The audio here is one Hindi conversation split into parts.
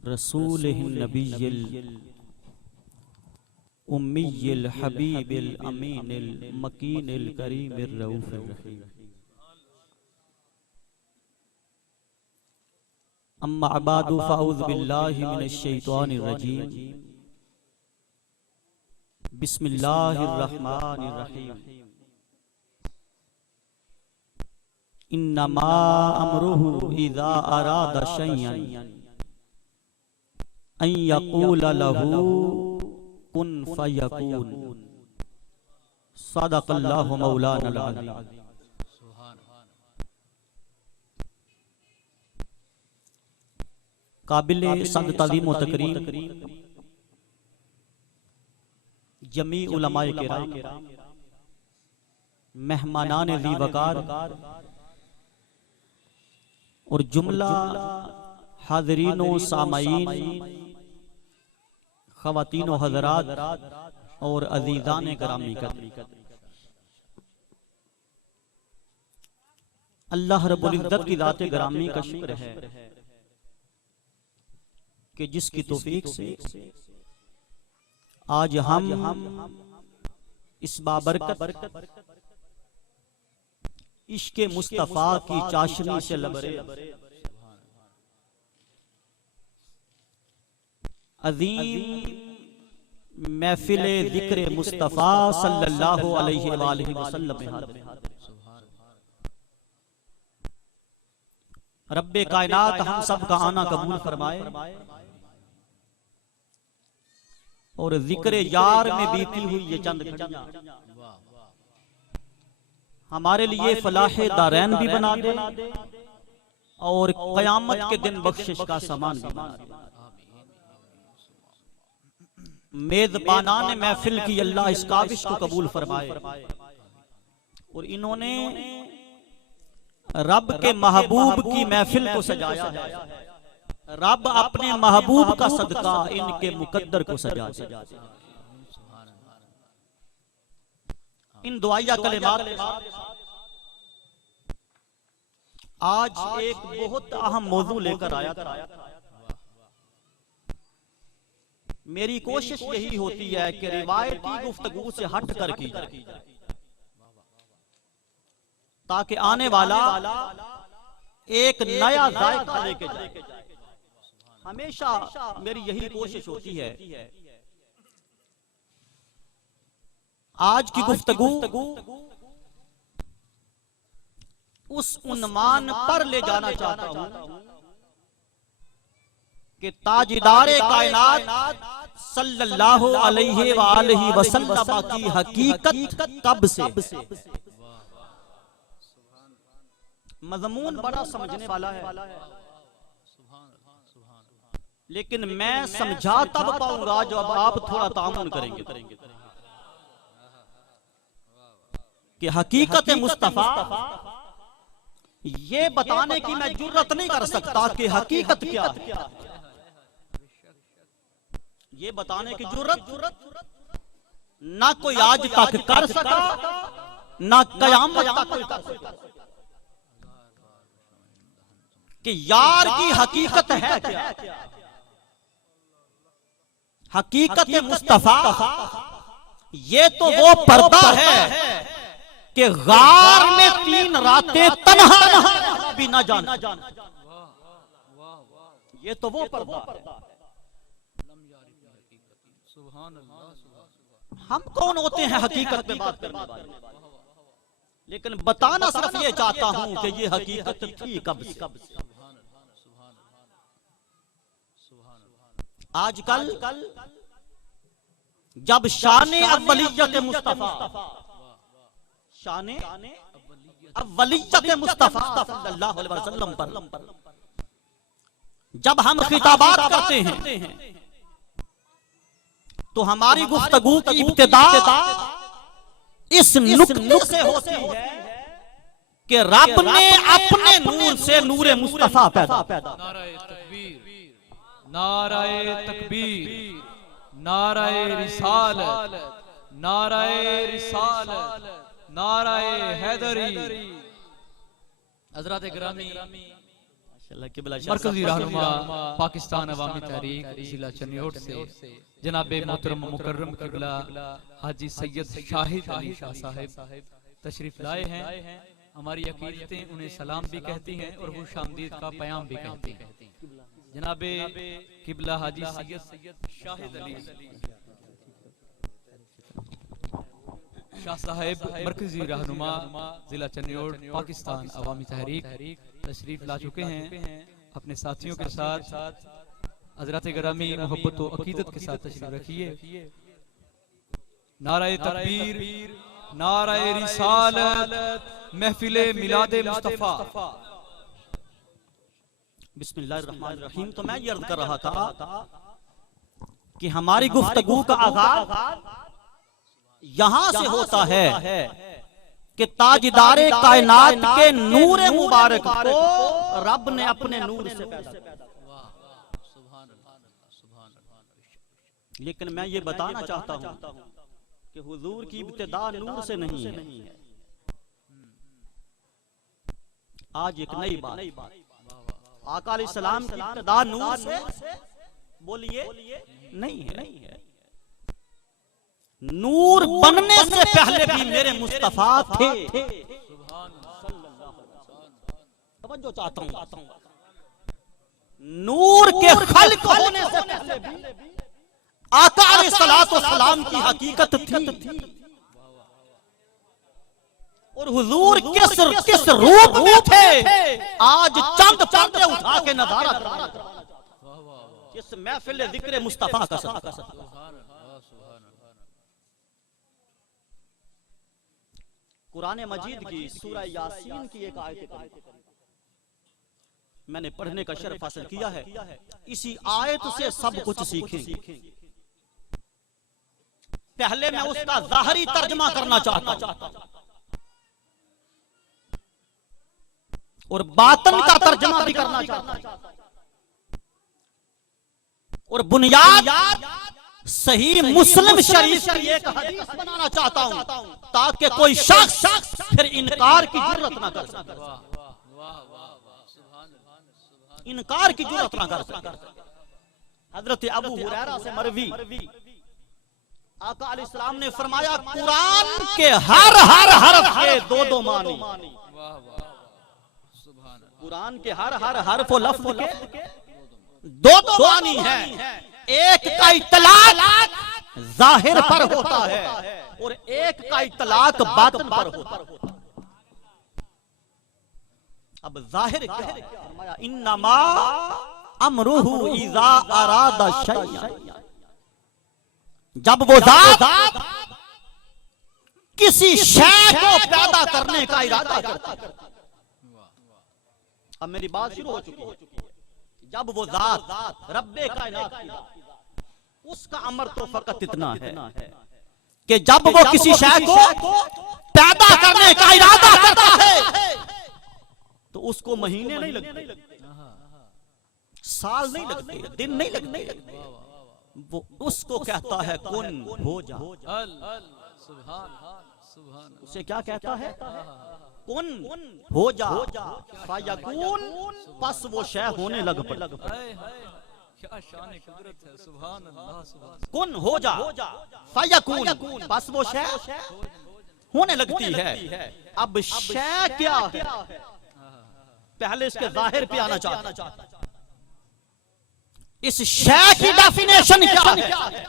रसूलिहिन नबिय्यिल उम्मिय्यिल हबीबिल अमीनिल मकीनिल करीमिर रऊफिर रहीम। अम्मा अबादु फ़अऊज़ु बिल्लाहि मिनश शैतानिर रजीम। बिस्मिल्लाहिर रहमानिर रहीम। इन्नमा अमरुहु इज़ा अरादा शयअन अन यक़ूला लहू कुन फ़यकून। सदक़ल्लाहु मौलाना अज़ीम। काबिले सद ताज़ीम व तकरीम जमी उलमाए किराम, मेहमानान ज़ी वक़ार और जुमला हाज़रीनो सामाईन, ख़वातीनो हज़रात और अज़ीज़ान गिरामी कदर, अल्लाह रब्बुल इज़्ज़त की ज़ात गिरामी का शुक्र है कि जिसकी तौफीक से आज हम इस बाबरकत इश्क़े मुस्तफ़ा की चाशनी से लबरे अज़ीम महफ़िल ज़िक्र मुस्तफ़ा सल्लल्लाहु अलैहि वसल्लम में हाज़िर। रब्बे कायनात हम सब का आना कबूल फरमाए और जिक्र यार में बीती हुई ये चंद घड़ियां हमारे लिए फलाहे दारैन भी बना दे और क़यामत के दिन बख्शिश का सामान भी बना दे। मेज़बानान महफिल की अल्लाह इस काविश को कबूल फरमाए और इन्होंने रब के महबूब की महफिल को सजाया है। रब अपने महबूब का सदका इनके मुकद्दर को सजा दे। इन दुआया कलिमात आज एक बहुत अहम मौजू लेकर आया था। मेरी कोशिश यही होती है कि रिवायती गुफ्तगू से हट कर की जाए ताकि आने वाला एक नया जायका लेके जाए। हमेशा मेरी यही कोशिश होती है। आज की गुफ्तगू उस उन्मान पर ले जाना चाहता हूं कि ताजदारे कायनात सल्लल्लाहु अलैहि वसल्लम की हकीकत कब से। मज़मून बड़ा समझने वाला है, लेकिन मैं समझा तब पाऊंगा जब आप थोड़ा तामुन करेंगे कि हकीकत मुस्तफा ये बताने की मैं जुर्रत नहीं कर सकता कि हकीकत क्या है। ये बताने की जुर्रत ना कोई आज तक कर सका, ना कयामत तक कोई कर सका कि यार की हकीकत है क्या। हकीकत मुस्तफा ये तो वो पर्दा है कि गार में 3 रातें तन्हा भी ना जाना। ये तो वो पर्दा है। हम कौन होते हैं हकीकत पे बात करने वाले, लेकिन बताना सिर्फ ये चाहता हूं कि ये हकीकत थी कब से। आजकल जब शाने अव्वलियत मुस्तफा सल्लल्लाहु अलैहि वसल्लम पर जब हम खिताबात करते हैं तो हमारी गुफ्तगू की इब्तिदा इस नुक्ते से होती है कि रब ने अपने नूर से नूरे मुस्तफा पैदा। नाराए तकबीर, नाराए रिसालत, नाराए रिसालत, नाराए हैदरी। हजरत गिरामी मरकजी रहनुमा पाकिस्तान अवामी तहरीक जिला चन्योट से जनाब मोहतरम मुकर्रम किबला हाजी सैयद शाहिद अली शाह साहब तशरीफ लाए हैं। हमारी अकीदतें उन्हें सलाम भी कहती हैं और खुशामदीद का पयाम भी कहती हैं। जनाब किबला हाजी सैयद शाहिद अली शाह साहब मरकजी रहनुमा जिला चन्योट पाकिस्तान अवामी तहरीक तशरीफ ला चुके हैं। अपने साथियों के साथ हजरत गिरामी मोहब्बत व अकीदत के साथ तशरीफ रखिए। नाराए तकबीर, नाराए रिसालत, महफिले मिलादे मुस्तफा। बिस्मिल्लाहिर्रहमानिर्रहीम। तो मैं ये अर्ज कर रहा था कि हमारी गुफ्तगू का आगाज यहां से होता है कि ताजदारे कायनात के नूर मुबारक को रब ने अपने नूर से पैदा किया। लेकिन मैं ये बताना चाहता हूं कि हुजूर की इब्तिदा नूर से नहीं है। आज एक नई बात, आका अलैहिस्सलाम की इब्तिदा नूर से बोलिए नहीं है। नूर बनने से पहले भी मेरे मुस्तफा थे। तवज्जो चाहता हूं, नूर के खल्क होने से पहले भी आका अलैहिस्सलाम की हकीकत थी। और हुजूर किस रूप में थे आज चंद पर्दे उठा के नजारा इस महफिल जिक्र मुस्तफा का सदका। कुरान मजीद की सूरह यासीन की एक आयत मैंने पढ़ने का शर्फ हासिल किया है। इसी आयत से सब कुछ सीखें। पहले मैं उसका ज़ाहिरी तर्जमा करना चाहता हूं और बातन का तर्जमा भी करना चाहता हूं और बुनियाद सही मुस्लिम शरीफ की एक हदीस बनाना चाहता हूं ताकि कोई शख्स फिर इनकार की जरूरत ना कर सके। इनकार की जरूरत ना कर सके। हजरत अबू हुरैरा से मरवी आका अलैहिस्सलाम ने फरमाया, कुरान के हर हरफ के दो मानी। कुरान के हर हरफ व लफ्ज के दो मानी हैं। एक का इतलाक जाहिर पर होता है और एक का इतलाक बातिन पर होता है। अब जाहिर क्या है? इन्नमा अमरुहु इज़ा अरादा शैअन। जब वो ज़ात किसी शय को पैदा करने का इरादा करता है। अब मेरी बात शुरू हो चुकी है। जब वो ज़ात रब्बे कायनात, उसका अमर तो फकत इतना है कि जब वो किसी शय को पैदा करने का इरादा करता है तो उसको महीने नहीं लगते, साल नहीं लगते, दिन नहीं लगते। वो उसको कहता है कुन हो जा। उसे क्या कहता है? कुन हो जा, फयकून, बस वो शय होने लग पड़े। क्या शान कुदरत है, सुभान अल्लाह, सुभान। कुन हो जा, फयकून, बस वो शय होने लगती है। अब शय क्या है? पहले इसके जाहिर पे आना चाहता हूं। इस शय की डेफिनेशन क्या है?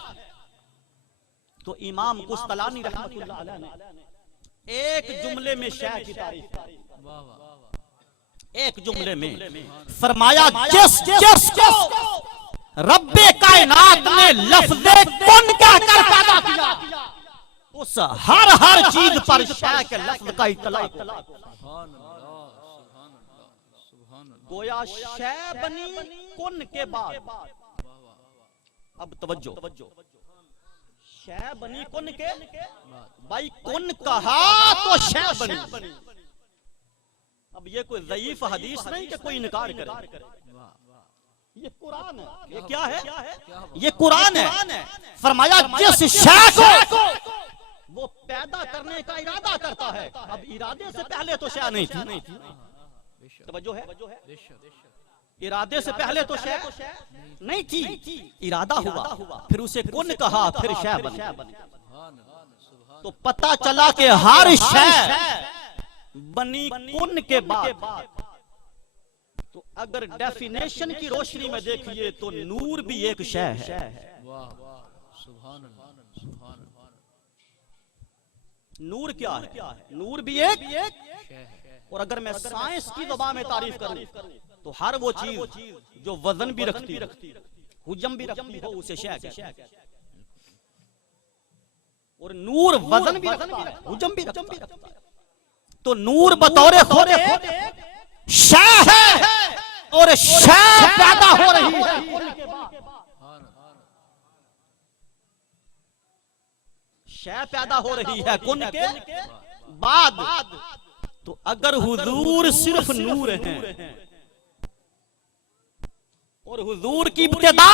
तो इमाम कुस्तलानी रहमतुल्लाह अलैह ने एक जुमले में शय की तारीफ, एक जुमले में फरमाया, जिसको रब्बे कायनात ने लफ्ज़े कुन कहकर पैदा किया, उस हर चीज पर शय के लफ्ज़ का इतलाक। गोया शय बनी कुन के बाद। अब तवज्जो, शय बनी कुन के भाई, कुन कहा तो शय बनी। अब ये कोई ज़ईफ हदीस नहीं कि कोई इनकार करे। ये कुरान है। ये क्या है? ये कुरान है। फरमाया जिस शय को वो पैदा करने का इरादा करता है। अब इरादे से पहले तो शय नहीं थी। तवज्जो है? इरादे से पहले तो शय नहीं थी, इरादा हुआ, फिर उसे कुन कहा, फिर शय बनी। तो पता चला कि हर शय बनी कुन के बाद। तो अगर डेफिनेशन की रोशनी में देखिए तो नूर भी एक शय है। नूर क्या है? नूर भी एक। और अगर मैं साइंस की ज़बान में तारीफ करूं तो हर वो चीज जो वजन भी रखती, हुजम भी रखती हो, उसे शय कहते हैं। और नूर वजन भी रखता है, हुजम भी रखता है। तो नूर बतौरे खुद शय है और शय पैदा हो रही है। शय पैदा हो रही है कुन के बाद। तो अगर हुजूर सिर्फ नूर हैं और हुजूर की इब्तिदा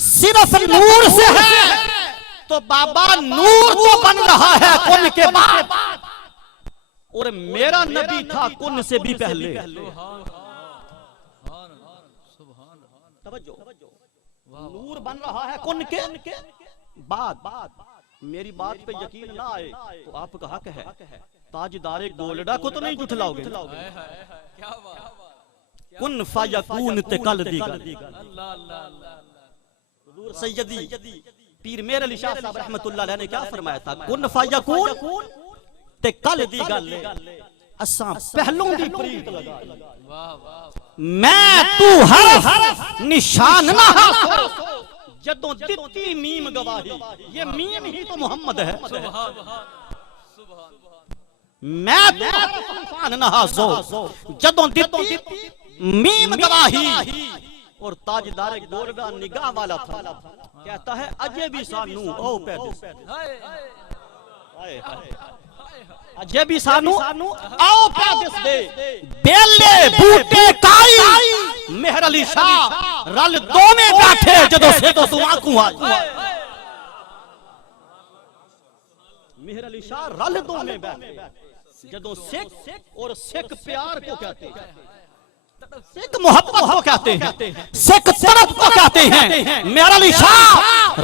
सिर्फ नूर से है, तो बाबा नूर तो बन रहा है कुन के बाद। और मेरा नबी था कुन से भी पहले। तवज्जो, नूर बन रहा है कुन के बाद। मेरी बात पे यकीन ना आए तो आपका हक है, ताजदारे गोल्डा को तो नहीं जुठलाओगे। कुन फयकून ते कल दी गल। हुजूर सैयदी पीर मेर अली शाह साहब रहमतुल्लाह अलैह ने क्या फरमाया था? कुन फयकून ते कल दी गल असा पहलों दी प्रीत लगा। मैं तू हरफ निशान ना हासो जदों दित्ती मीम गवाही। ये मीम ही तो मोहम्मद है। मैं तू हरफ निशान ना हासो जदों दित्ती मीम गवाही। और ताजदार गोरगा निगाह वाला था, कहता है अजय भी सानू ओ पैदे अजय भी सानू आओ पैदस दे बेले बूटे काई मेहर अली शाह रल दो में बैठे जदों से तो तू आंखों आ। मेहर अली शाह रल दो में बैठे जदों सिख और सिख प्यार को कहते हैं, सिख मोहब्बत को कहते हैं, सिख तरफ को कहते हैं। मेहर अली शाह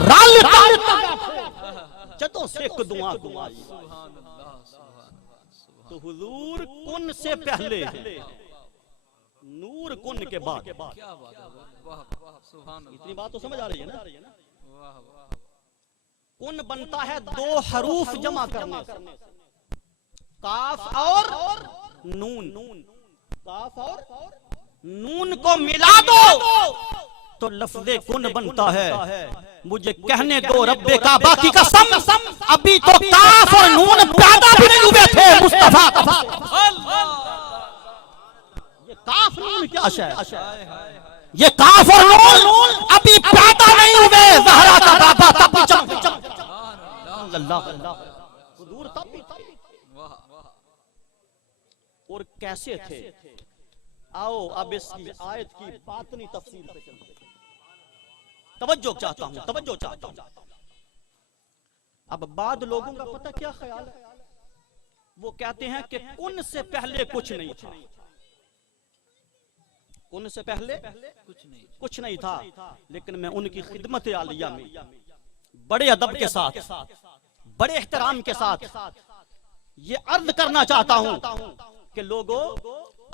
रल जदों सिख दुआ दुआई। तो हुजूर कुन से पहले, नूर कुन के बाद। इतनी बात तो समझ आ रही है ना? कुन बनता है दो हरूफ जमा करने से, काफ और नून। काफ और नून को मिला दो तो लफ्ज़े कुन बनता है। मुझे कहने दो रब्बे काबा की कसम, अभी तो काफ और नून पैदा भी नहीं हुए थे मुस्तफा। ये काफ नून क्या है? ये काफ और नून अभी पैदा नहीं हुए। ज़हरा का बाबा तब भी हुजूर तब भी। और कैसे थे? आओ अब इस आयत की बातनी तफसील पे चलते हैं। तवज्जो चाहता हूं, तवज्जो चाहता हूं। अब बाद लोगों का पता क्या ख्याल है? वो कहते हैं कि कुन से पहले कुछ नहीं था। कुन से पहले कुछ नहीं था। लेकिन मैं उनकी खिदमत आलिया में बड़े अदब के साथ, बड़े एहतराम के साथ ये अर्ज करना चाहता हूं कि लोगों,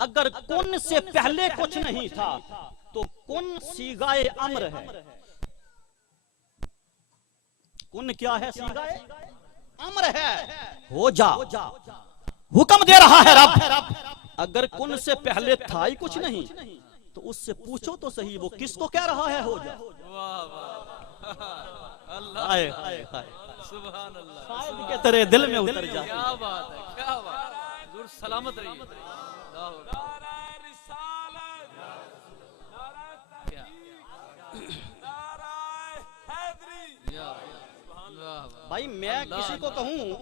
अगर कुन से पहले कुछ नहीं था तो कुन सीगाए अम्र है। कुन क्या है? सीगाए अम्र है। हो जा, हुक्म दे रहा है रब। अगर कुन से पहले था ही कुछ नहीं तो उससे पूछो तो सही वो किसको कह रहा है हो जा। हाय हाय हाय, सुभान अल्लाह। शायद के तेरे दिल में उतर जा। क्या बात है, क्या बात है। दूर सलामत रहिए। भाई मैं किसी को कहूं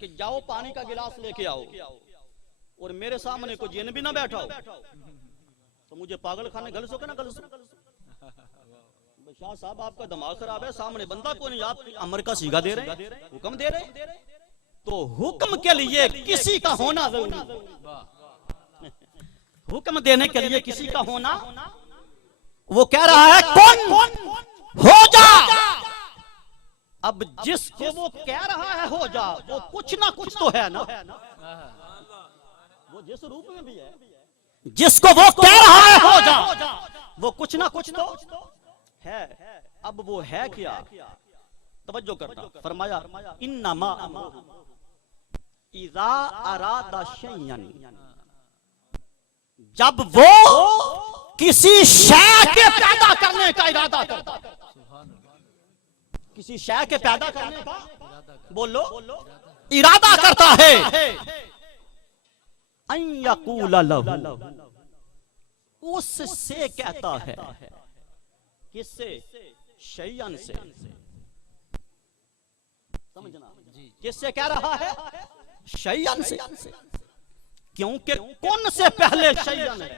कि जाओ पानी का गिलास लेके आओ और मेरे सामने को जिन भी ना बैठाओ तो मुझे पागल खाने गल सो के ना गल सो। शाह साहब आपका दिमाग खराब है, सामने बंदा को नहीं, आप अमर का सीगा दे रहे हैं, हुक्म दे रहे हैं। तो हुक्म के लिए किसी का होना जरूरी। हुक्म देने के लिए किसी का होना, वो कह रहा है कौन हो जा। अब जिसको वो कह रहा है हो जा, वो कुछ ना कुछ तो है ना, वो जिस रूप में भी है, जिसको वो कह रहा है हो जा, वो कुछ ना कुछ तो है। अब वो है क्या, तवज्जो करना। फरमाया इन्नमा इज़ा अरादा शैयन, जब वो किसी शय के पैदा करने का इरादा करता है, किसी शय के पैदा करने का बोलो इरादा करता है, अन यक़ूल लहू, उससे कहता है, किससे, शैयन से, समझना, किससे कह रहा है, शैयन से, क्योंकि कौन से पहले शैयन है।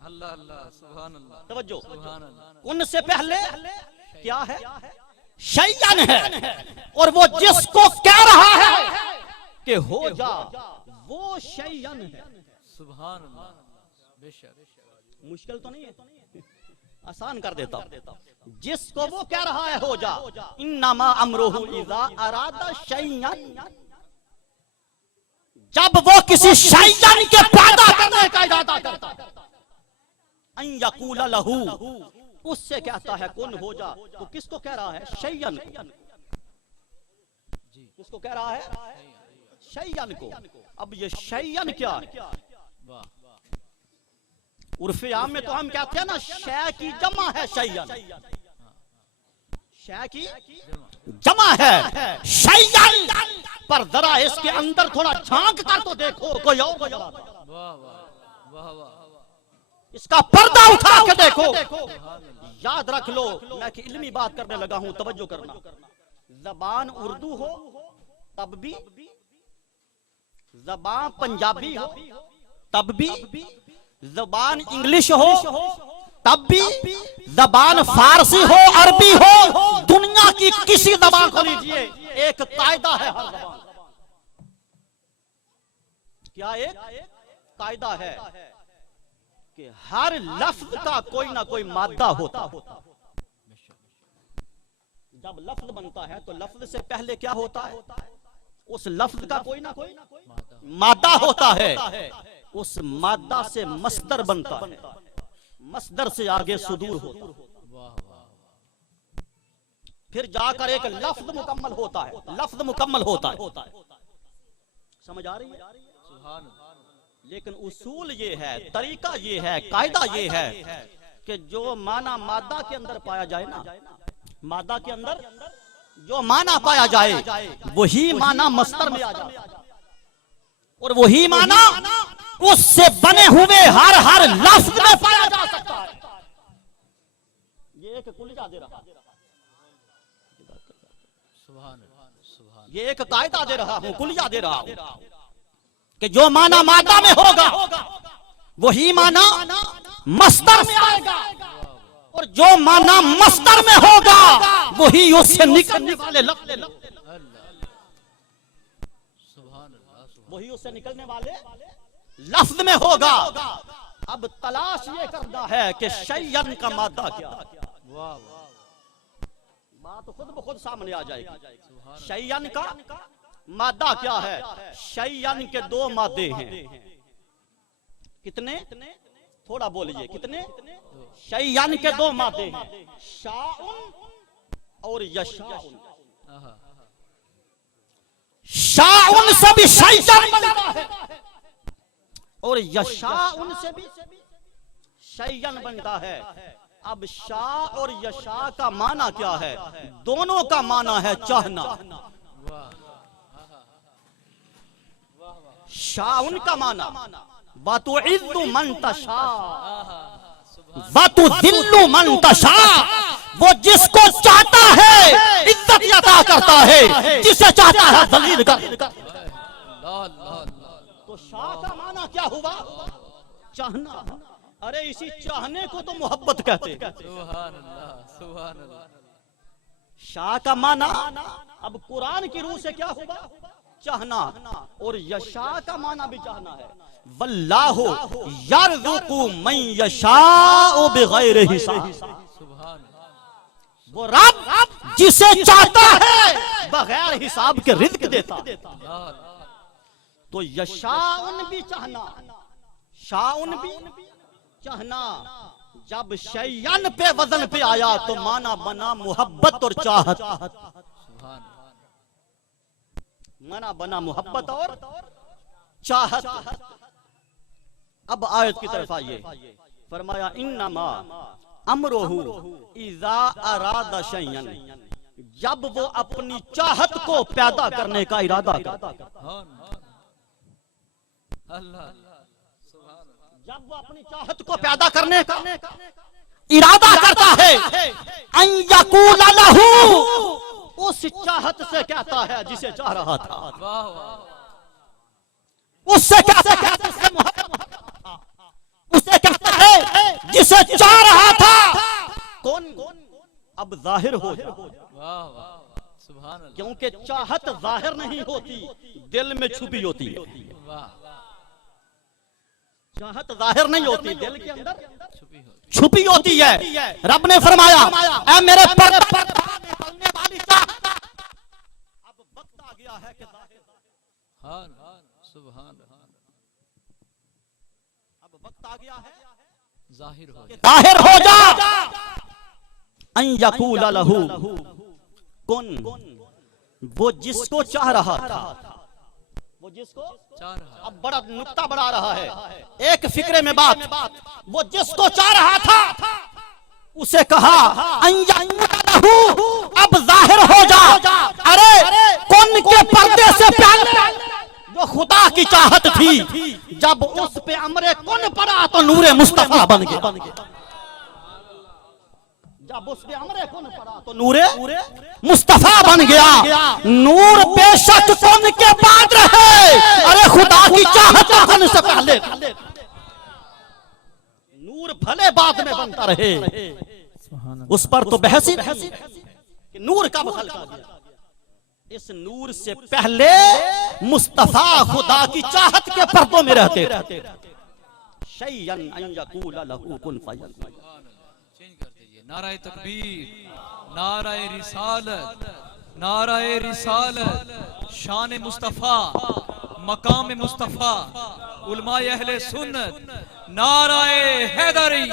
अल्लाह अल्लाह सुभान अल्लाह, तवज्जो, सुभान अल्लाह। कौन से पहले क्या है, शैयन है। और वो जिसको कह रहा है कि हो जा, वो शैयन है। सुभान अल्लाह, बेशक मुश्किल तो नहीं है, आसान कर देता हूं। जिसको वो कह रहा है हो जा, इन्नमा अमरुहु इज़ा अरादा शैयन, जब वो किसी शैतान के पैदा करने का इरादा करता है, अन यक़ूल लहू, उससे कहता है कौन हो जा। तो किसको कह रहा है, शैतान को। किसको कह रहा है, शैतान को। अब ये शैतान क्या है, उर्फ़े आम में तो हम कहते हैं ना, शै की जमा है शैतान, शै की जमा है शैतान। पर जरा इसके अंदर थोड़ा झांक कर तो देखो, कोई और इसका पर्दा उठा के देखो। याद रख लो, मैं कि इल्मी बात करने लगा हूं, तवज्जो करना। जबान उर्दू हो तब भी, जबान पंजाबी हो तब भी, जबान इंग्लिश हो तब भी, जबान फारसी हो, अरबी हो, दुनिया की किसी जबान को लीजिए, एक कायदा है हर जबान। क्या एक कायदा है कि हर लफ्ज का कोई ना कोई मादा होता है। जब लफ्ज बनता है तो लफ्ज से पहले क्या होता है, उस लफ्ज का कोई ना कोई मादा होता है। उस मादा से मस्दर बनता है, मस्दर से आगे सुदूर होता है, फिर जाकर एक लफ्ज मुकम्मल होता है, लफ्ज मुकम्मल होता है। समझ आ रही है। लेकिन उसूल ये है, तरीका ये है, कायदा ये है कि जो माना मादा के अंदर पाया जाए ना, मादा के अंदर जो माना पाया जाए वही माना मस्तर में आ जाए, और वही माना उससे बने हुए हर लफ्ज में पाया जा सकता है। ये एक कुलिया दे रहा, ये एक कायदा दे रहा हूं, कुलिया दे रहा हूं कि जो माना मादा में होगा वही माना मस्तर में आएगा, और जो माना मस्तर में होगा वही उससे निकलने वाले लफ्ज, वही उससे निकलने वाले लफ्ज में होगा। अब तलाश ये करना है कि शैयन का मादा क्या, बात खुद ब खुद सामने आ जाएगी। शैयन का मादा क्या है, शैयन के दो मादे हैं। कितने, थोड़ा बोलिए, कितने, शैयन के दो मादे हैं, शाउन और यशाउन। शाउन से भी शैतान बनता है और यशाउन से भी शैतान बनता है। अब शाह और यशा का माना क्या है, दोनों का माना है चाहना। शाउन का माना वातुइज़्ज़ु मन तशा वातुज़िल्लु मन तशा, वो जिसको चाहता है इज्जत अता करता है, जिसे चाहता है जलील कर। तो शाह का माना क्या हुआ, चाहना। अरे इसी चाहने को तो मोहब्बत कहते हैं। सुभान अल्लाह, सुभान अल्लाह। शाह का माना अब कुरान की रूह से क्या हुआ, चाहना, और यशा का माना भी चाहना है। वल्लाहु यरज़ुक़ु मन यशाउ बिग़ैर हिसाब। वो रब जिसे चाहता है बगैर हिसाब के रिज़्क़ देता। तो यशाउन भी चाहना, शाउन भी चाहना। जब शैयन पे वजन पे आया तो माना बना मोहब्बत और चाहत। माना बना मोहब्बत और चाहत। अब आयत की तरफ आइए, फरमाया इन्नमा अमरुहु इज़ा अरादा शैयन, जब वो अपनी चाहत को पैदा करने का इरादा करता। जब वो अपनी चाहत को पैदा करने का इरादा करता है, अन यकूल लहू, उस चाहत से कहता है जिसे चाह रहा था, उससे कहता है जिसे मोहब्बत, उससे कहता है जिसे चाह रहा था। कौन अब जाहिर हो जा, क्योंकि चाहत जाहिर नहीं होती, दिल में छुपी होती है। चाहत जाहिर नहीं होती, दिल के अंदर छुपी होती है। रब ने फरमाया ऐ मेरे पर निकलने वाली चाहत, अब वक्त आ गया है कि अब वक्त आ गया है जाहिर हो जा। अन यकूल लहू कुन, वो जिसको चाह रहा था, वो जिसको चाह रहा। अब बड़ा नुक्ता बढ़ा रहा है, एक फिक्रे में बात। वो जिसको चाह रहा था उसे कहा अन यकूल लहू, अब जाहिर हो जा। अरे कुन के पर्दे से पहले जो खुदा की चाहत थी, जब उस पे अमरे कुन पड़ा तो नूरे मुस्तफा बन गया। जब उस पे अमरे कुन पड़ा तो नूरे मुस्तफा बन गया। नूर बेशक कुन के बाद रहे, अरे खुदा की चाहत कुन से पहले। नूर भले बाद में बनता रहे, उस पर तो बहस ही कि नूर कब खल्का दिया। इस नूर से पहले मुस्तफा खुदा की चाहत के पर्दों में रहते थे। शैयन अन यकूल लहू कुन फयकून। नाराए तकबीर, नाराए रिसालत, नाराए रिसालत, शान मुस्तफा, मकाम मुस्तफा, उलमाए अहले सुन्नत, नाराए हैदरी।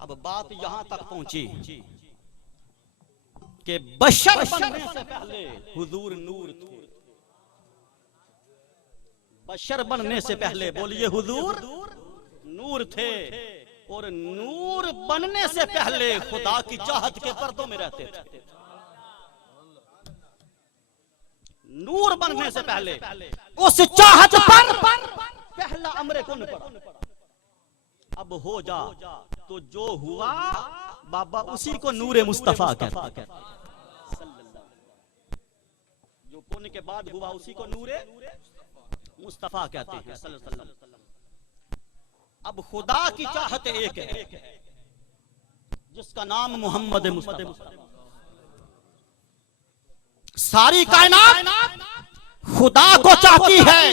अब बात यहां तक पहुंची कि बशर बनने से पहले हुजूर नूर थे। बशर बनने से पहले बोलिए हुजूर नूर थे, और नूर बनने से पहले खुदा की चाहत के पर्दों में रहते थे। नूर बनने से पहले उस चाहत पर पहला अमरे कुन पड़ा। अब हो जा तो जो हुआ बाबा उसी को नूरे मुस्तफा कहते हैं। जो कुन के बाद हुआ उसी को नूरे मुस्तफा कहते हैं सल्लल्लाहु अलैहि वसल्लम। अब खुदा की चाहत एक है जिसका नाम मोहम्मद मुस्तफा। सारी कायनात खुदा को चाहती है,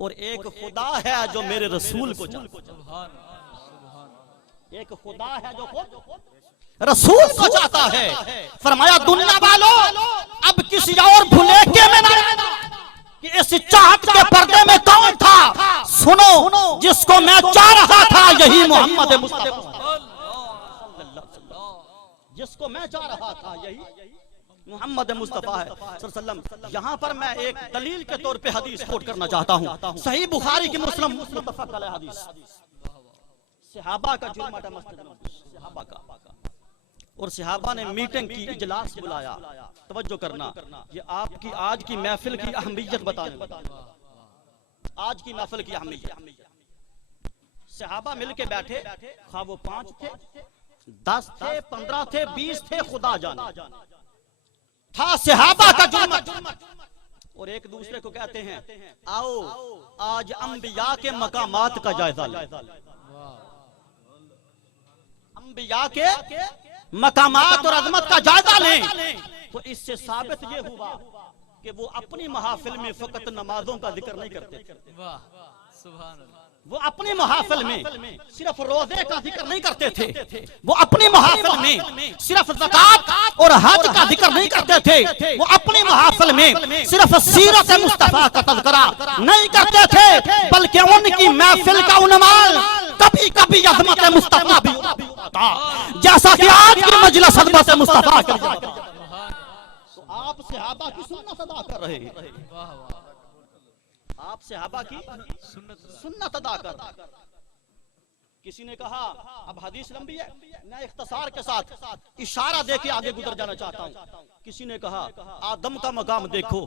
और एक खुदा है जो मेरे रसूल को चाहता है। एक खुदा है जो खुद रसूल को चाहता है। फरमाया दुनिया वालों अब किसी और भुलेखे में ना रहना कि इस चाहत के पर्दे में कौन था। सुनो, जिसको मैं चाह रहा था यही मोहम्मद मुस्तफा। जिसको मैं चाह रहा था यही मोहम्मद मुस्तफा है सल्लल्लाहु। यहाँ पर मैं एक दलील के तौर पे हदीस कोट करना चाहता हूँ, सही बुखारी की मुस्लिम मुत्तफक अलैह हदीस। सहाबा का जुर्माटा मस्जिद सहाबा का, और सहाबा ने मीटिंग की, इजलास बुलाया। तवज्जो करना, ये आपकी आज की महफिल की अहमियत बताने, आज की महफिल की अहमियत। सहाबा मिलके बैठे, खा वो 5 थे, 10 थे, 15 थे, 20 थे, खुदा जाने था सहाबा का जुर्म। और एक दूसरे को कहते हैं आओ आज अंबिया के मकामात का जायजा लें। अंबिया के मकामात और अजमत का जायजा लें तो इससे साबित ये हुआ कि वो अपनी महाफिल में फकत नमाजों का जिक्र नहीं करते, वाह सुभान अल्लाह, वो अपनी महाफिल में सिर्फ रोजे का जिक्र नहीं करते थे, वो अपनी महाफिल में सिर्फ ज़कात और हज का जिक्र नहीं करते थे, वो अपनी महाफिल में सिर्फ सीरत मुस्तफा का तज़किरा नहीं करते थे, बल्कि उनकी महफिल का उन्माल कभी कभी अज़मत मुस्तफा भी था, जैसा कि आज की मजलिस अज़मत मुस्तफा कर जाती है। तो आप सहाबा की सुन्नत अदा कर रहे हैं, वाह वाह, आप सहाबा की सुन्नत अदा कर। किसी ने कहा, अब हदीस लंबी है, मैं इख्तिसार के साथ इशारा देके आगे गुजर जाना चाहता हूँ। किसी ने कहा आदम का मकाम देखो,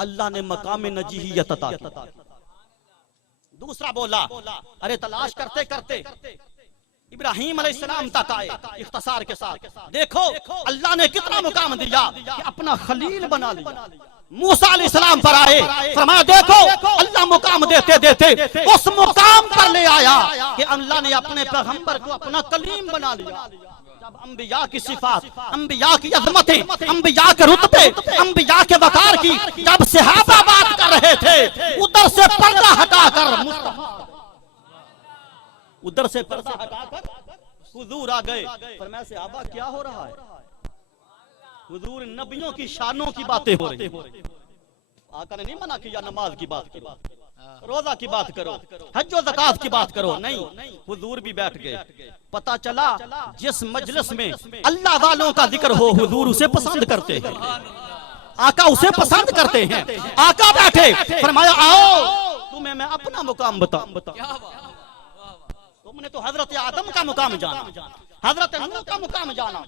अल्लाह ने मकाम नजीहियत अता की। दूसरा बोला अरे तलाश करते करते इब्राहीम अलैहिस्सलाम तक आए, इख्तिसार के साथ देखो अल्लाह ने कितना मुकाम दिया कि अपना खलील बना लिया। मूसा अलैहिस्सलाम पर आए, फरमाया देखो अल्लाह मुकाम देते देते उस मुकाम पर ले आया कि अल्लाह ने अपने पैगंबर को अपना कलीम बना लिया। जब अंबिया की सिफात, अंबिया की अज़मतें, अंबिया के रुतबे, अंबिया के वकार की जब सहाबा बात कर रहे थे, उधर से पर्दा हटाकर उधर से पर्दा हटाकर हुजूर आ गए। फरमाया सहाबा क्या हो रहा है? हुजूर नबियों की शानों की बातें हो रही हैं। आका ने नहीं मना किया नमाज की बात करो, रोजा की बात करो, हज और ज़कात की बात करो, नहीं, हुजूर भी बैठ गए। पता चला जिस मजलिस में अल्लाह वालों का जिक्र हो हुजूर उसे पसंद करते हैं, आका उसे पसंद करते हैं। आका बैठे, फरमाया आओ तुम्हें मैं अपना मुकाम बताऊं। तुमने तो हजरत आदम का मुकाम जाना, हजरत नूह का मुकाम जाना,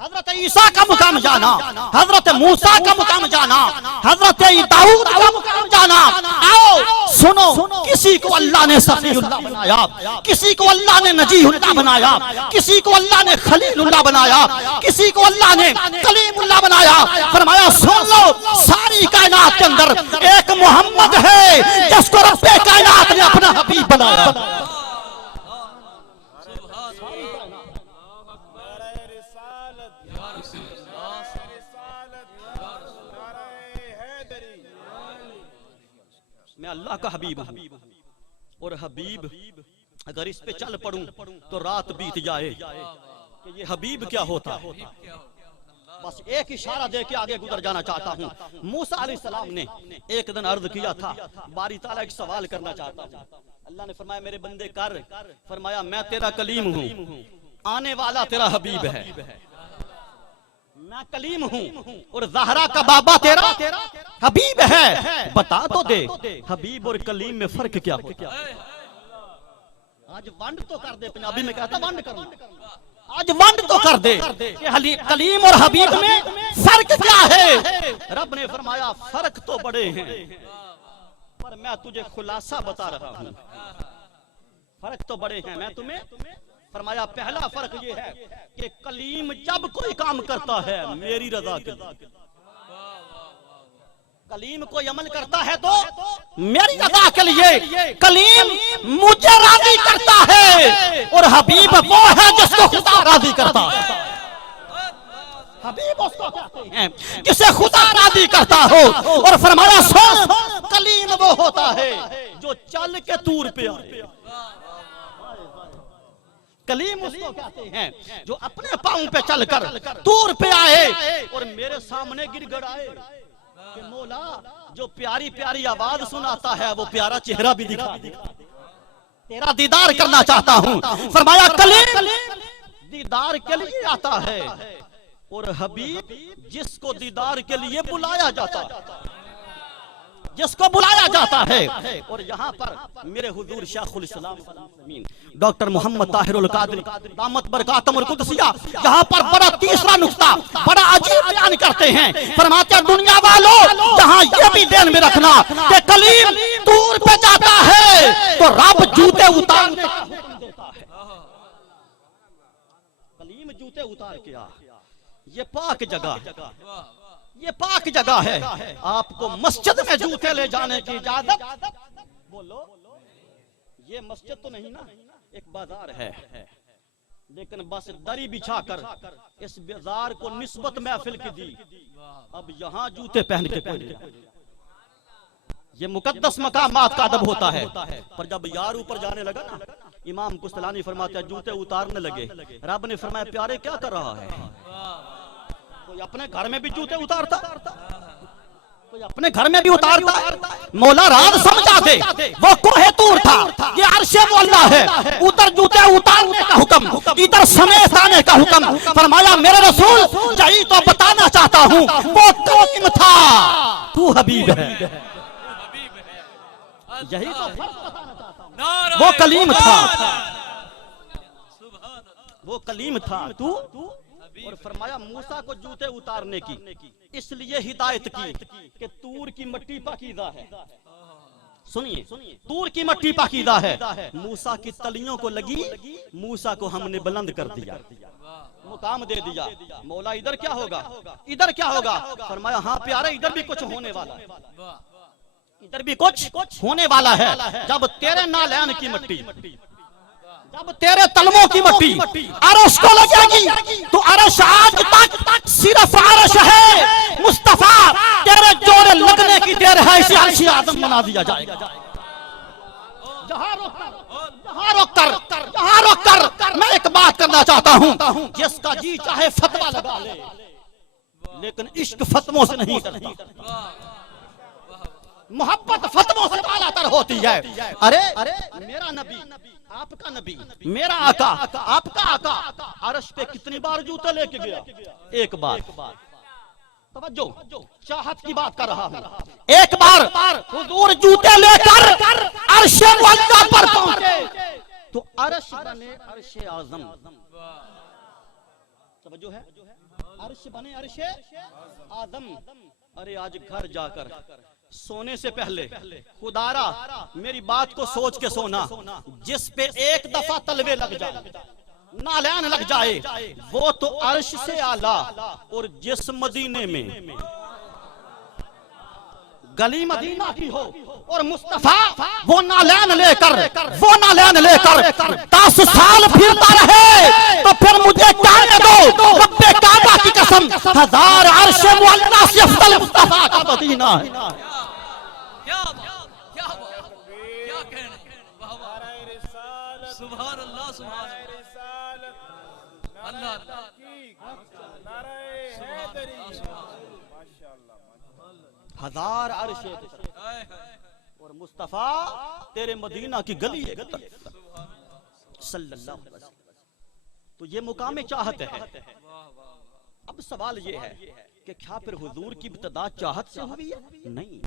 हजरत ईसा का मुकाम जाना, हजरत मूसा का मुकाम जाना, हजरत दाऊद का मुकाम जाना। आओ सुनो, किसी को अल्लाह ने सफीउल्लाह बनाया, किसी को अल्लाह ने नजीहुल्लाह बनाया, किसी को अल्लाह ने खलीलुल्लाह बनाया, किसी को अल्लाह ने कलीमुल्लाह बनाया। फरमाया सुन लो, सारी कायनात के अंदर एक मोहम्मद है जिसको रब्बे कायनात ने अपना हबीब बनाया। मैं अल्लाह का हबीब हूँ और हबीब अगर इस पे चल पड़ूं तो रात बीत जाए कि ये हबीब क्या होता है। बस एक इशारा दे के आगे गुजर जाना चाहता हूँ। मूसा अलैहिस्सलाम ने एक दिन अर्ज किया था, बारी ताला एक सवाल करना चाहता हूँ। अल्लाह ने फरमाया मेरे बंदे कर। फरमाया मैं तेरा कलीम हूँ, आने वाला तेरा हबीब है। मैं कलीम हूँ और ज़हरा का बाबा तेरा हबीब है। बता तो दे हबीब और कलीम में फर्क क्या होता है? आज वंड तो कर दे, पंजाबी में कहता वंड करना, आज वंड तो कर दे कि कलीम और हबीब में फर्क क्या है। रब ने फरमाया फर्क तो बड़े हैं, पर मैं तुझे खुलासा बता रहा हूँ। फर्क तो बड़े हैं, मैं तुम्हें फरमाया पहला फर्क ये है कि कलीम जब कोई काम करता है मेरी रजा के लिए, कलीम कोई अमल करता है तो मेरी रजा के लिए, कलीम मुझे राजी करता है और हबीब वो है जिसको खुदा राजी करता है। हबीब उसको कहते हैं जिसे खुदा राजी करता हो। और फरमाया सुन, कलीम वो होता है जो चल के तूर पे आए। कलीम उसको कहते हैं जो अपने पांव पे चलकर तूर पे आए और मेरे सामने गिड़गिड़ाए कि मौला जो प्यारी प्यारी आवाज सुनाता है वो प्यारा चेहरा भी दिखा, तेरा दीदार करना चाहता हूँ। फरमाया कलीम दीदार के लिए आता है और हबीब जिसको दीदार के लिए बुलाया जाता है, जिसको बुलाया जाता है। और यहाँ पर मेरे हुजूर शेखुल इस्लाम डॉक्टर मोहम्मद ताहिरुल कादरी दामत बरकातुहुल कुदसिया यहाँ पर बड़ा तीसरा नुक्ता बड़ा अजीब बयान करते हैं। फरमाते हैं दुनिया वालों जहाँ ये भी ध्यान में रखना कि कलीम दूर पे जाता है तो रब जूते उतार देता है। कलीम जूते उतार के आ, ये पाक जगह, ये पाक जगह है। आपको मस्जिद में जूते ले जाने की इजाजत, बोलो ये मस्जिद तो नहीं ना, एक बाजार है। लेकिन बस दरी बिछा कर इस बाजार को निस्बत महफिल की दी। अब यहाँ जूते पहन के ये मुकद्दस मकामात का अदब होता है। पर जब यार ऊपर जाने लगा ना, इमाम कुस्तलानी फरमाते हैं जूते उतारने लगे। रब ने फरमाया प्यारे क्या कर रहा है? कोई अपने घर में भी जूते उतारता, कोई अपने घर में भी उतारता है। मौला राज समझा दे वो कोहे तूर था, ये अर्शे मौला है। उधर जूते उतारने का हुक्म, इधर समेत आने का हुक्म। फरमाया मेरे रसूल यही तो बताना चाहता हूँ, वो कलीम था तू हबीब है। यही तो फर्क बताना चाहता हूँ, वो कलीम था, वो कलीम था तू। और फरमाया मूसा को जूते उतारने की इसलिए हिदायत की कि तूर की मिट्टी पाकीज़ा है। सुनिए, तूर की मिट्टी पाकीज़ा है। मूसा की तलियों को लगी, मूसा को हमने बुलंद कर दिया, मुकाम दे दिया। मौला इधर क्या होगा, इधर क्या होगा? फरमाया हाँ प्यारे इधर भी कुछ होने वाला है, इधर भी कुछ होने वाला है। जब तेरे नालैन की मिट्टी, जब तेरे तलवों की मिट्टी अरश को लगेगी तो अरश आज तक सिर्फ अरश है। मुस्तफा तेरे जोड़े लगने की देर है, इसे अर्श आज़म बना दिया जाएगा। जहां रोक कर मैं एक बात करना चाहता हूं, जिसका जी चाहे फतवा लगा ले, लेकिन इश्क फतवों से नहीं करता। मोहब्बत फतवों से बालातर होती है। अरे मेरा नबी, आपका नबी, मेरा आका, आपका आका अर्श पे कितनी बार जूते लेके गया? एक बार। तवज्जो, चाहत की बात कर रहा हूं। एक बार हुजूर जूते लेकर अर्श मुअल्ला पर पहुंचे तो अर्श बने अर्श आज़म। तवज्जो है, अर्श बने अर्श आज़म। अरे आज घर जाकर सोने से पहले खुदारा मेरी बात को सोच के सोना, जिस पे एक दफा तलवे लग जाए, नालैन लग जाए, वो तो अर्श से आला। और जिस मदीने में गली मदीना की हो और मुस्तफा वो नालैन लेकर 10 साल फिरता रहे तो फिर मुझे कहने दो रब्बे काबा की कसम, 1000 अर्श मुअल्ला से अफजल मुस्तफा का मदीना है। हजार अर्श और मुस्तफा तेरे मदीना की गली है सल्लल्लाहु अलैहि वसल्लम। तो ये मुकाम चाहत है। अब सवाल ये है कि क्या फिर हुजूर की इब्तिदा चाहत से हुई है? नहीं,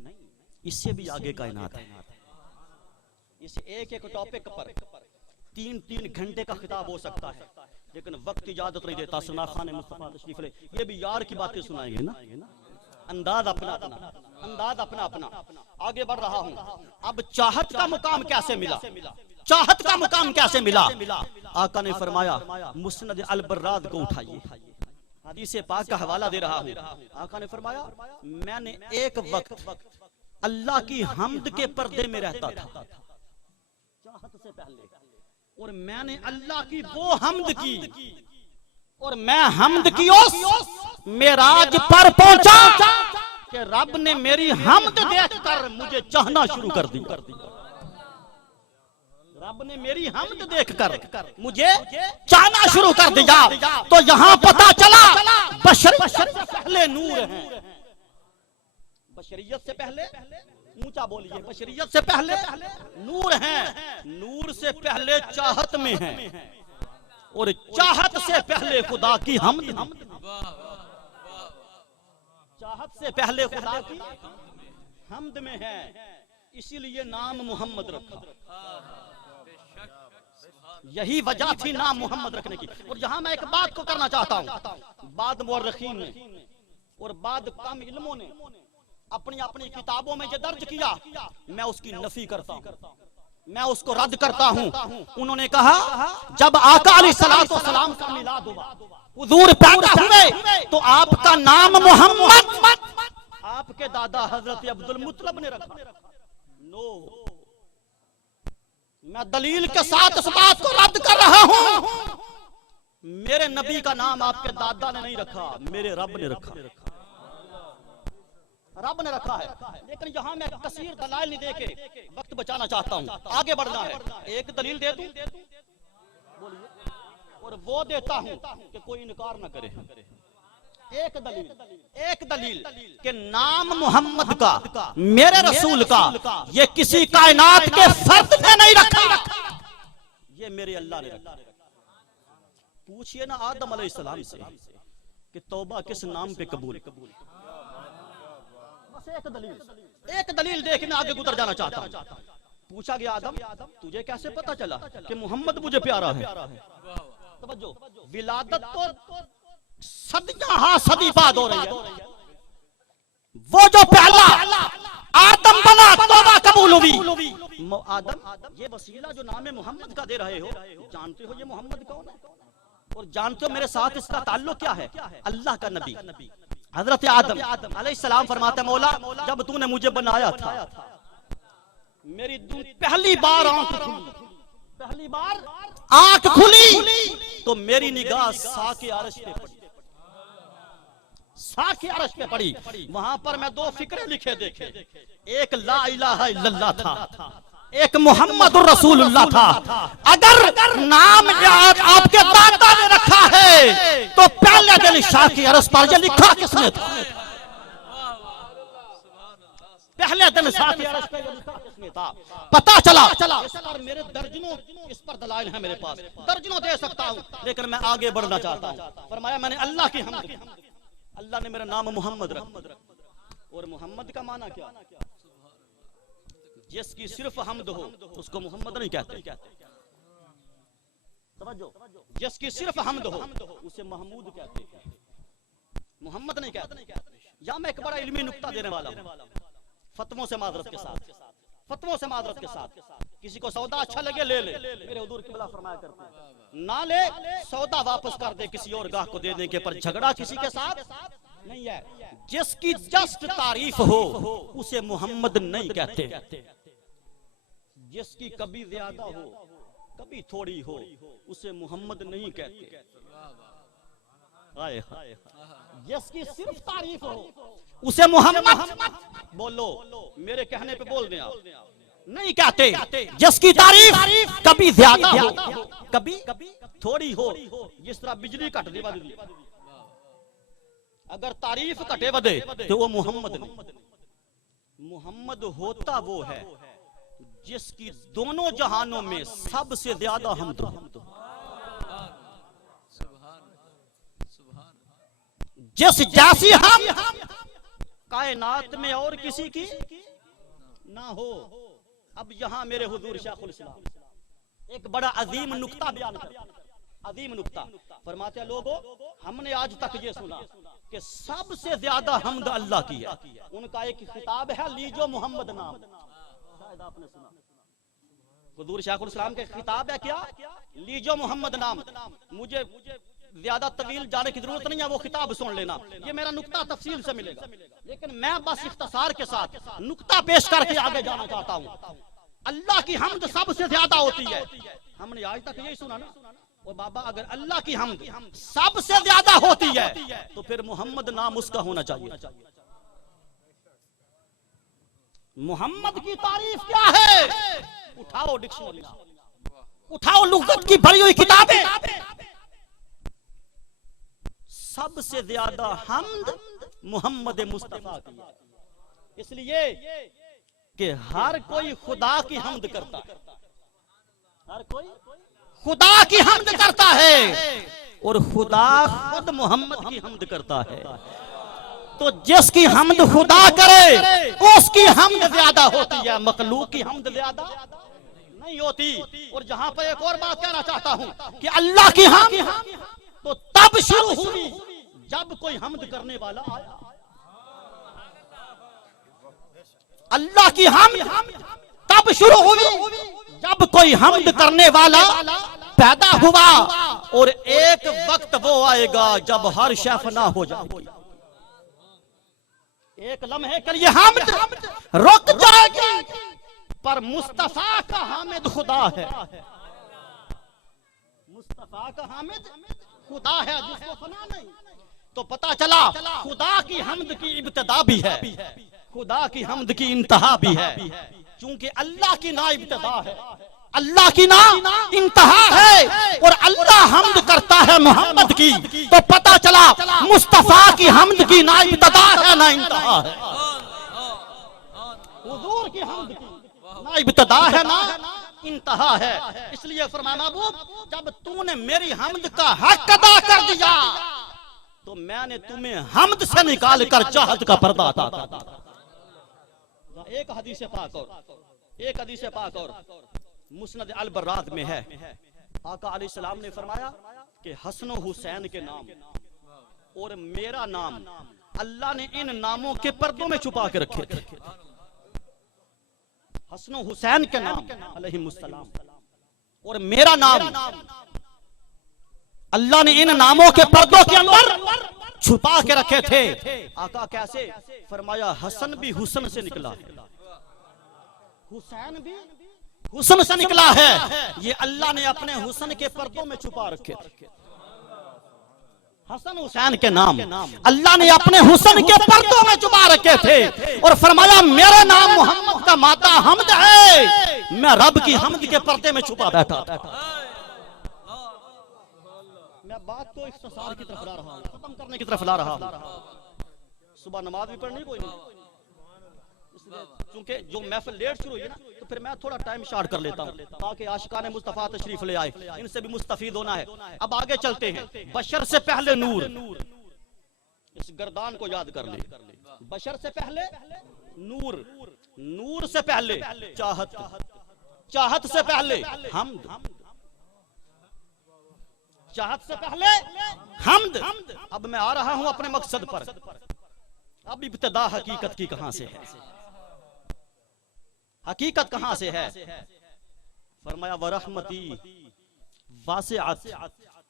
इससे भी आगे कायनात है। इस एक टॉपिक पर 3 घंटे का खिताब हो सकता है, लेकिन वक्त इजाजत नहीं देता। सुना खाने मुस्तफा तशरीफ ले, ये भी यार की बातें सुनाएंगे ना। अंदाज अपना अपना। आगे बढ़ रहा हूं। अब चाहत का मुकाम कैसे मिला? चाहत का मुकाम कैसे मिला? आका ने फरमाया मुस्नद अल बर्राद को उठाइए, हदीस पाक का हवाला दे रहा हूं। आका ने फरमाया मैंने एक वक्त अल्लाह की हम्द के पर्दे में रहता था चाहत से पहले, और मैंने अल्लाह की वो हम्द की और मैं हम्द की उस मेराज पर पहुंचा कि रब ने मेरी हम्द देखकर मुझे चाहना शुरू कर दिया। रब ने मेरी हम्द देखकर मुझे चाहना शुरू कर दिया। तो यहां पता चला बशरियत से पहले नूर है। बशरियत से पहले, ऊंचा बोलिए, बशरियत से पहले नूर है। नूर से पहले चाहत में है और चाहत से पहले खुदा की हम्द। चाहत से पहले खुदा की हम्द में है, इसीलिए नाम मोहम्मद रखा। यही वजह थी नाम मोहम्मद रखने की। और यहां मैं एक बात को करना चाहता हूं, बाद मुअर्रिखीन ने और बाद कम इल्मों ने अपनी अपनी किताबों में जो दर्ज किया, मैं उसकी नफी करता हूं, मैं उसको रद्द करता हूं। उन्होंने कहा जब आका अलैहिस्सलातु वस्सलाम का मिलाद हुआ, हुजूर पैदा हुए, तो आपका नाम मोहम्मद आपके दादा हजरत अब्दुल मुत्तलिब ने रखा। नो, मैं दलील के साथ इस बात को रद्द कर रहा हूं नबी का नाम आपके दादा ने नहीं रखा, मेरे रब ने रखा, रब ने रखा है। लेकिन यहाँ मैं कसीर दलाइल नहीं देके वक्त बचाना चाहता हूँ, आगे बढ़ना है। एक दलील दे दूं, बोलिए, और वो देता हूँ कि कोई इनकार ना करे। एक दलील कि नाम मोहम्मद का, मेरे रसूल का, ये किसी कायनात के फर्द ने नहीं रखा, ये मेरे अल्लाह ने रखा। पूछिए ना आदम अलैहिस्सलाम से कि तौबा किस नाम पे कबूल। बस एक दलील देख मैं आगे गुजर जाना चाहता हूँ। पूछा गया आदम तुझे कैसे पता चला कि मोहम्मद मुझे प्यारा है? तवज्जो, विलादत तो सदियां हाँ सदी बाद हो रही है। वो जो पहला आदम बना तौबा कबूल हुई। आदम, ये वसीला जो नाम है मोहम्मद का दे रहे हो, जानते हो ये मोहम्मद कौन है? और जानते हो मेरे साथ इसका ताल्लुक क्या है? अल्लाह का नबी हजरत आदम अलैहिस्सलाम फरमाते, मौला जब तूने मुझे बनाया था, मेरी पहली बार आंख खुली तो मेरी निगाह साके अर्श पे पड़ी, साके अर्श पे पड़ी। वहां पर मैं दो फिक्रे लिखे देखे, एक ला इलाहा इल्लल्लाह था, एक मोहम्मदुर रसूलुल्लाह था। अगर नाम आपके दादा ने रखा है तो पहले दिन साके अर्श पर ये लिखा किसने था? पहले दिन साके अर्श पे लिखा किसने था? पता चला। इस पर मेरे दर्जनों इस पर दलाइल है, मेरे पास दर्जनों दे सकता हूं, लेकिन मैं आगे बढ़ना चाहता हूं। फरमाया मैंने अल्लाह की हम्द की, अल्लाह ने मेरा नाम मोहम्मद रखा। और मोहम्मद का माना क्या? जिसकी सिर्फ हमद हो उसको मोहम्मद नहीं कहते। समझो, जिसकी सिर्फ हमद हो उसे महमूद कहते हैं, मोहम्मद नहीं कहते। या मैं एक बड़ा इल्मी नुक्ता देने वाला हूं, फतवों से माजरत के साथ। किसी को सौदा अच्छा लगे ले ले, मेरे हुजूर किबला फरमाया करते हैं, ना ले सौदा वापस कर दे किसी और गाह को दे देने के, पर झगड़ा किसी के साथ नहीं है। जिसकी जस्ट तारीफ हो उसे मोहम्मद नहीं कहते। जिसकी कभी ज्यादा हो कभी थोड़ी हो उसे मोहम्मद नहीं कहते। जिसकी सिर्फ तारीफ हो उसे मोहम्मद, बोलो मेरे कहने पे बोल दें आप, नहीं कहते। जिसकी तारीफ कभी ज्यादा हो कभी थोड़ी हो, जिस तरह बिजली कट दे बदली, अगर तारीफ कटे बदे तो वो मोहम्मद नहीं। मोहम्मद होता वो है जिसकी दोनों जहानों में सबसे ज्यादा हमद हो। जिस जैसी हम कायनात में और किसी की ना हो। अब यहाँ मेरे हुजूर शेखुल इस्लाम एक बड़ा अजीम नुक्ता बयान करते, अजीम नुक्ता फरमाते हैं, लोगों हमने आज तक ये सुना कि सबसे ज्यादा हमद अल्लाह की है। उनका एक खिताब है लीजो मोहम्मद नाम, शायद आपने सुना। हुजूर शेखुल इस्लाम के खिताब है क्या? लीजो मोहम्मद नाम। मुझे ज्यादा तवील जाने की जरूरत नहीं है, वो किताब सुन लेना, ये मेरा नुक्ता तफसील से मिलेगा। लेकिन मैं बस इख्तिसार के साथ नुक्ता पेश करके आगे जाना चाहता हूँ। अल्लाह की हमद सबसे ज्यादा होती है। हमने आज तक यही सुना ना, वो बाबा अगर अल्लाह की हमद सबसे ज्यादा होती है तो फिर मोहम्मद नाम उसका होना चाहिए। मोहम्मद की तारीफ क्या है? उठाओ डिक्शनरी, उठाओ लुगत की भरी हुई किताबें। सबसे ज्यादा हमद मोहम्मद मुस्तफा की है, इसलिए कि हर कोई खुदा की हमद करता है, हर कोई खुदा की हमद करता है और खुदा खुद मोहम्मद की हमद करता है। तो जिसकी हमद खुदा करे उसकी हमद ज्यादा होती है, मखलूक की हमद ज्यादा नहीं होती। और जहां पर एक और बात कहना चाहता हूं कि अल्लाह की हमद तो तब शुरू हुई जब कोई हमद करने वाला आया। अल्लाह की हमद तब शुरू हुई जब कोई हमद करने वाला पैदा हुआ। और एक वक्त वो आएगा जब हर शै फना हो जाएगी, एक लम्हे के लिए हमद रुक जाएगी, पर मुस्तफा का हामिद खुदा है। मुस्तफा का हामिद खुदा है जिसको फना नहीं। तो पता चला खुदा की हमद की इब्तिदा भी है, खुदा की हमद की इंतहा भी है, क्योंकि अल्लाह की ना इब्तिदा है, अल्लाह की ना इंतहा है, और अल्लाह हमद करता है मोहम्मद की। तो पता चला मुस्तफा की हमद की ना इब्तिदा है ना इंतहा है, हुजूर की हमद की ना इब्तिदा है ना इंतहा है। इसलिए फरमाया महबूब जब तूने मेरी हमद का हक अदा कर दिया तो मैंने तुम्हें हमद से निकाल कर चाहत का पर्दा अता कर दिया। एक हदीस पाक और मुस्नद अल बर्राद में है, आका अलैहिस्सलाम ने फरमाया कि हसन हुसैन के नाम और मेरा नाम अल्लाह ने इन नामों के पर्दों में छुपा के रखे थे। हसन हुसैन के नाम अलैहिमुस्सलाम और मेरा नाम अल्लाह ने इन नामों के पर्दों के अंदर छुपा के रखे थे। आका कैसे? फरमाया हसन भी हुसन से निकला, हुसैन भी हुसन से निकला है, ये अल्लाह ने अपने हुसन के पर्दों में छुपा रखे थे। हसन हुसैन के नाम अल्लाह ने अपने हुसन के पर्दों में छुपा रखे थे, और फरमाया मेरा नाम मोहम्मद का माता हमद है, मैं रब की हमद के पर्दे में छुपा बैठा था। मैं बात को इख्तिसार की तरफ ला रहा हूँ, खत्म करने की तरफ ला रहा हूँ। सुबह नमाज भी पढ़नी कोई नहीं, क्योंकि जो महफिल लेट शुरू हुई है ना, तो फिर मैं थोड़ा टाइम शॉर्ट कर लेता हूँ ताकि आशिकाने मुस्तफा तशरीफ ले आए, इनसे भी मुस्तफीद होना है। अब आगे चलते हैं। बशर से पहले नूर, इस गर्दान को याद कर ले, बशर से पहले नूर, नूर से पहले चाहत, चाहत से पहले हमद, चाहत से पहले हमद। अब मैं आ रहा हूं अपने मकसद पर। अब इब्तिदा हकीकत की कहां से है, हकीकत कहां से है? फरमाया वरहमती वासिअत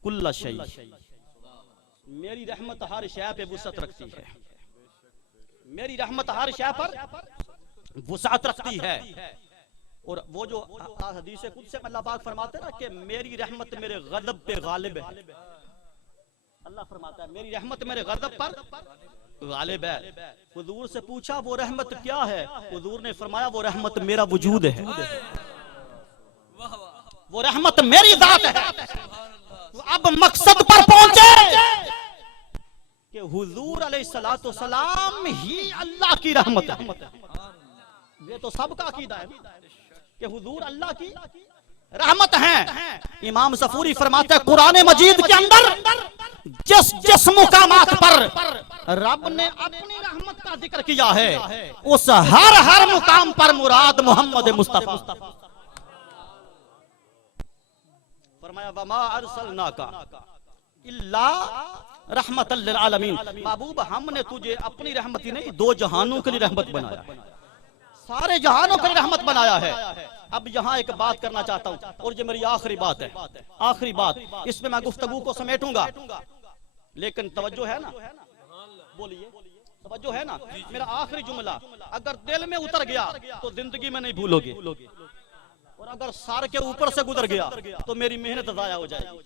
कुल्ल शै, मेरी रहमत हर शय पे वुसअत रखती है, मेरी रहमत हर शय पर वुसअत रखती है। और वो जो हदीस खुद से अल्लाह पाक फरमाते हैं ना कि मेरी रहमत मेरे गज़ब पे गालिब है, अल्लाह फरमाता है मेरी रहमत मेरे गज़ब पर गालिब है। हुजूर से पूछा वो रहमत क्या है? हुजूर ने फरमाया वो रहमत मेरा वजूद है, वो रहमत मेरी जात है। अब मकसद पर पहुंचे कि हुजूर अलैहिस्सलातु वस्सलाम ही अल्लाह की रहमत है। ये तो सबका अकीदा है कि हुजूर अल्लाह की रहमत हैं। इमाम सफूरी फरमाते हैं कुरान मजीद के अंदर जिस जिस मुकामात पर रब ने अपनी रहमत का जिक्र किया है, उस हर हर मुकाम पर मुराद मोहम्मद मुस्तफा। फरमाया वमा अरसलनाका इल्ला रहमतल लिल आलमीन, महबूब हमने तुझे अपनी रहमत ही नहीं दो जहानों के लिए रहमत बनाया, सारे जहानों के लिए रहमत बनाया है। अब यहाँ एक बात करना चाहता हूँ, और ये मेरी आखिरी बात है, आखिरी बात, इसमें मैं गुफ्तगू को समेटूंगा, लेकिन तवज्जो है ना, बोलिए तवज्जो है ना। मेरा आखिरी जुमला अगर दिल में उतर गया तो जिंदगी में नहीं भूलोगे, और अगर सर के ऊपर से गुजर गया तो मेरी मेहनत जाया हो जाएगी।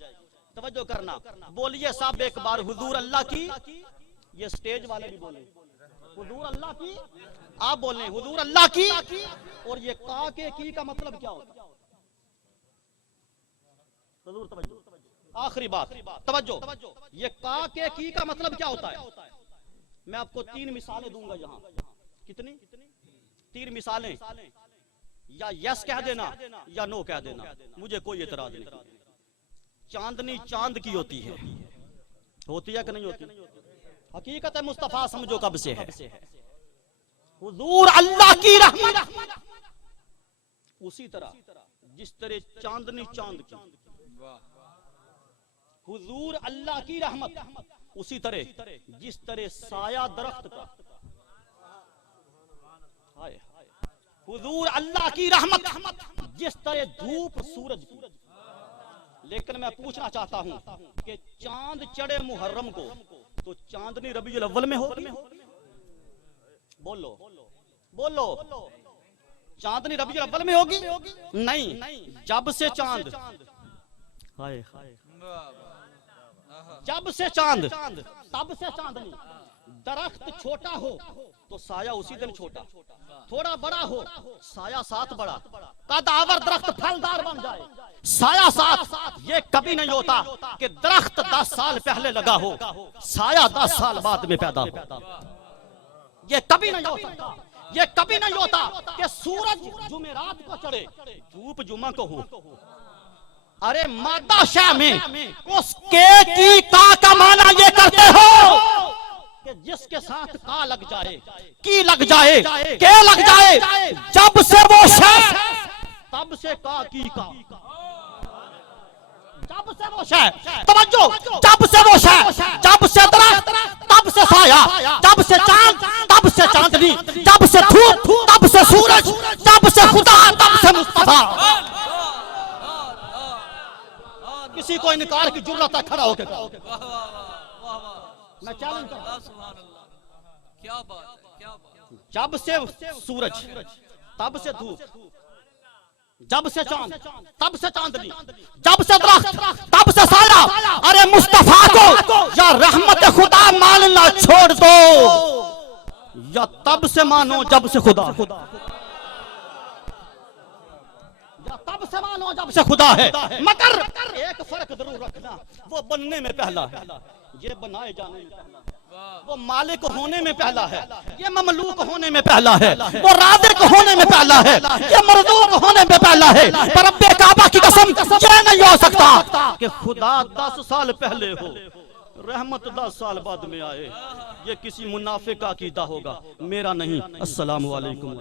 तवज्जो करना, बोलिए सब एक बार हुजूर अल्लाह की। ये स्टेज वाले भी बोले हुजूर अल्लाह की, आप बोल रहे हुजूर अल्लाह की। और ये का के की का मतलब क्या होता है? हुजूर तवज्जो, आखिरी बात तवज्जो, ये का के की का मतलब क्या होता है? मैं आपको 3 मिसालें दूंगा यहाँ। कितनी? 3 मिसालें, या यस कह देना या नो कह देना, मुझे कोई एतराज नहीं। चांदनी चांद की होती है कि नहीं होती? हकीकत है मुस्तफा समझो कब से है। हुजूर अल्लाह की रहमत उसी तरह जिस तरह चांदनी चांद की, हुजूर अल्लाह की रहमत उसी तरह जिस तरह साया दरख्त का। हुजूर अल्लाह की रहमत जिस तरह धूप सूरज की। लेकिन मैं पूछना चाहता हूं कि चांद चढ़े मुहर्रम को तो चांदनी रबीउल अव्वल में होगी? बोलो बोलो, चांदनी रबीउल अव्वल में होगी? नहीं, जब से चांद हाय हाय। जब से चांद तब से चांदनी। दरख्त छोटा हो तो साया उसी दिन छोटा, थोड़ा बड़ा हो साया साथ बड़ा। कदावर दरख्त फलदार बन जाए साया साथ। ये कभी नहीं होता कि दरख्त 10 साल पहले लगा हो साया 10 साल बाद में पैदा हो। ये कभी नहीं हो सकता। ये कभी नहीं होता कि सूरज जुमेरात को चढ़े धूप जुमा को हो। अरे मादा शाह में उस के की का माना ये करते हो कि जिसके साथ का लग जाए, की लग जाए, के लग जाए। जब से वो शाह तब से का की का। जब से वो शाह, तवज्जो, जब से वो शाह, जब से दरख्त तब से साया, जब से चांद तब से चांदनी, जब से धूप तब से सूरज, जब से खुदा तब से मुस्तफा। किसी को इनकार की जुर्रत है खड़ा होकर? मैं चैलेंज करता हूं। क्या बात है, क्या बात। जब से सूरज तब से धूप, जब से चांद तब से चांदनी, जब से दरख्त तब से साया। अरे मुस्तफा को या रहमत खुदा मानना छोड़ दो या तब से मानो जब से खुदा, या तब से मानो जब से खुदा है। मगर एक फर्क जरूर रखना, वो बनने में पहला है, ये बनाए जाने में पहला है। वो मालिक होने में पहला है, ये ममलूक होने में पहला है। वो राज़िक होने में पहला है, ये मरज़ूक होने में पहला है। पर रब्बे काबा की कसम ये नहीं हो सकता कि खुदा 10 साल पहले हो रहमत 10 साल बाद में आए। ये किसी मुनाफिक का अकीदा होगा, मेरा नहीं। अस्सलामु अलैकुम।